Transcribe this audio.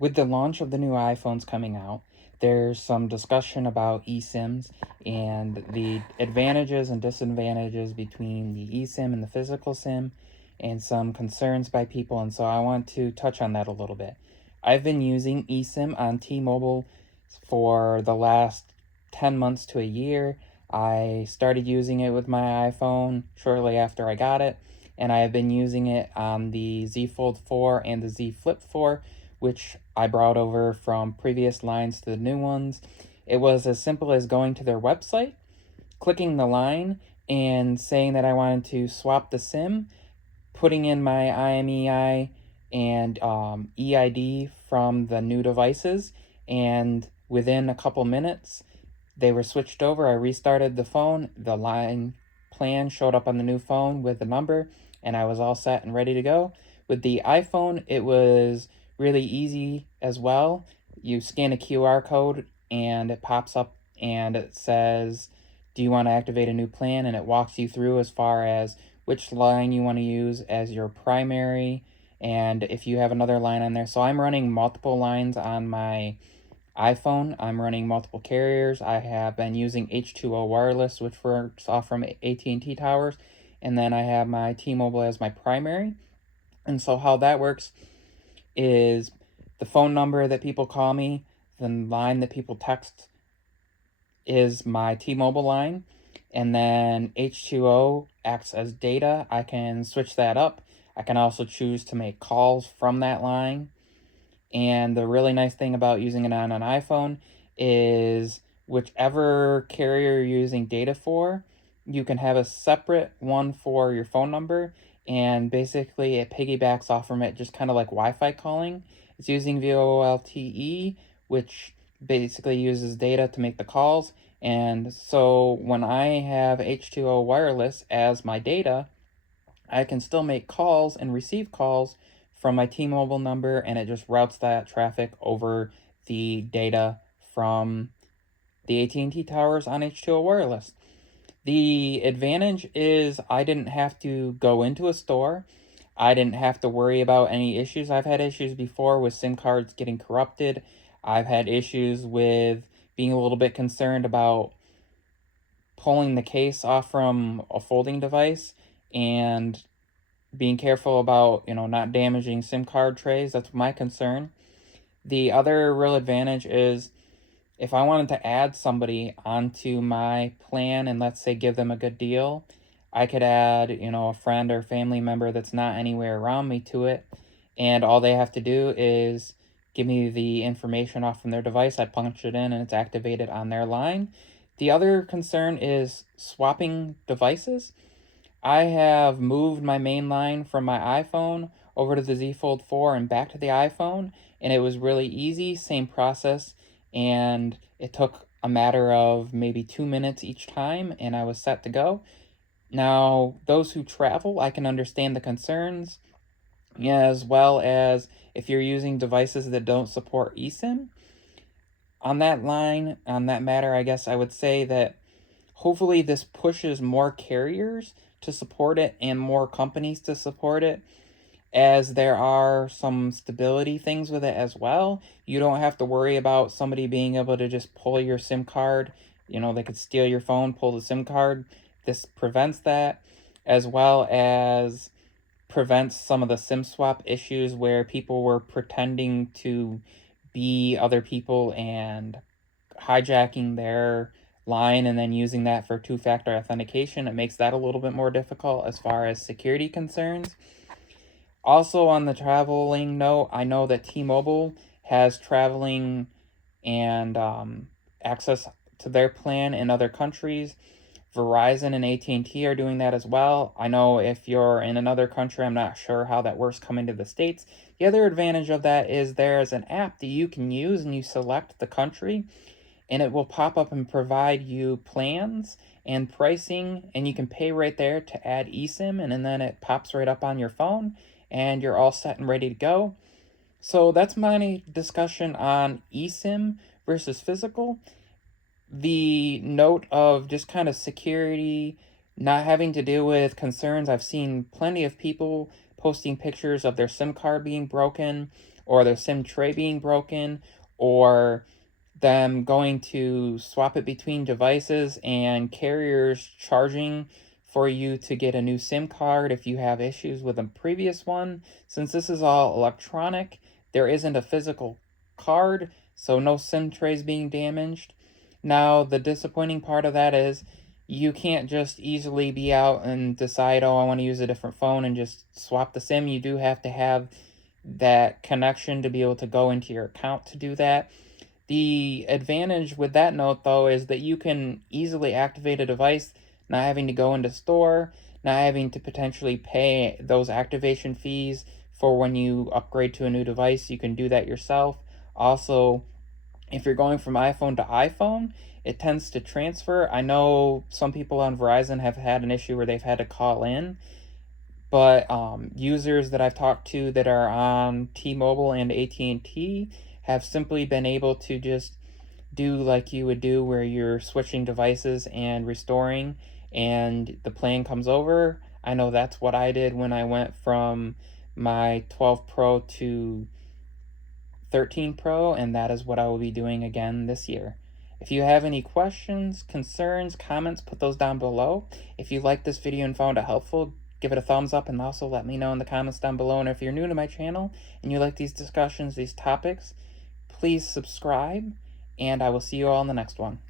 With the launch of the new iPhones coming out, there's some discussion about eSIMs and the advantages and disadvantages between the eSIM and the physical SIM, and some concerns by people. And so I want to touch on that a little bit. I've been using eSIM on T-Mobile for the last 10 months to a year. I started using it with my iPhone shortly after I got it, and I have been using it on the Z Fold 4 and the Z Flip 4, which I brought over from previous lines to the new ones. It was as simple as going to their website, clicking the line, and saying that I wanted to swap the SIM, putting in my IMEI and EID from the new devices, and within a couple minutes, they were switched over. I restarted the phone, the line plan showed up on the new phone with the number, and I was all set and ready to go. With the iPhone, it was really easy as well. You scan a QR code and it pops up and it says, do you want to activate a new plan? And it walks you through as far as which line you want to use as your primary, and if you have another line on there. So I'm running multiple lines on my iPhone. I'm running multiple carriers. I have been using H2O wireless, which works off from AT&T towers, and then I have my T-Mobile as my primary. And so how that works is the phone number that people call me, the line that people text is my T-Mobile line, and then H2O acts as data. I can switch that up. I can also choose to make calls from that line. And the really nice thing about using it on an iPhone is whichever carrier you're using data for, you can have a separate one for your phone number, and basically it piggybacks off from it, just kind of like Wi-Fi calling. It's using VoLTE, which basically uses data to make the calls. And so when I have H2O wireless as my data, I can still make calls and receive calls from my T-Mobile number, and it just routes that traffic over the data from the AT&T towers on H2O wireless. The advantage is I didn't have to go into a store. I didn't have to worry about any issues. I've had issues before with SIM cards getting corrupted. I've had issues with being a little bit concerned about pulling the case off from a folding device and being careful about, not damaging SIM card trays. That's my concern. The other real advantage is if I wanted to add somebody onto my plan and let's say give them a good deal, I could add, a friend or family member that's not anywhere around me to it. And all they have to do is give me the information off from their device. I punch it in and it's activated on their line. The other concern is swapping devices. I have moved my main line from my iPhone over to the Z Fold 4 and back to the iPhone, and it was really easy, same process, and it took a matter of maybe 2 minutes each time, and I was set to go. Now, those who travel, I can understand the concerns, as well as if you're using devices that don't support eSIM. On that line, on that matter, I guess I would say that hopefully this pushes more carriers to support it and more companies to support it, as there are some stability things with it as well. You don't have to worry about somebody being able to just pull your SIM card. They could steal your phone, pull the SIM card. This prevents that, as well as prevents some of the SIM swap issues where people were pretending to be other people and hijacking their line and then using that for two-factor authentication. It makes that a little bit more difficult as far as security concerns. Also, on the traveling note, I know that T-Mobile has traveling and access to their plan in other countries. Verizon and AT&T are doing that as well. I know if you're in another country, I'm not sure how that works coming to the States. The other advantage of that is there's an app that you can use, and you select the country, and it will pop up and provide you plans and pricing, and you can pay right there to add eSIM, and then it pops right up on your phone, and you're all set and ready to go. So that's my discussion on eSIM versus physical. The note of just kind of security, not having to deal with concerns. I've seen plenty of people posting pictures of their SIM card being broken, or their SIM tray being broken, or them going to swap it between devices and carriers charging for you to get a new SIM card if you have issues with a previous one. Since this is all electronic, there isn't a physical card, so no SIM trays being damaged. Now, the disappointing part of that is you can't just easily be out and decide, oh, I want to use a different phone and just swap the SIM. You do have to have that connection to be able to go into your account to do that. The advantage with that note, though, is that you can easily activate a device, not having to go into store, not having to potentially pay those activation fees for when you upgrade to a new device. You can do that yourself. Also, if you're going from iPhone to iPhone, it tends to transfer. I know some people on Verizon have had an issue where they've had to call in, but users that I've talked to that are on T-Mobile and AT&T have simply been able to just do like you would do where you're switching devices and restoring and the plan comes over. I know that's what I did when I went from my 12 Pro to 13 Pro, and that is what I will be doing again this year. If you have any questions, concerns, comments, put those down below. If you liked this video and found it helpful, give it a thumbs up and also let me know in the comments down below. And if you're new to my channel and you like these discussions, these topics, please subscribe, and I will see you all in the next one.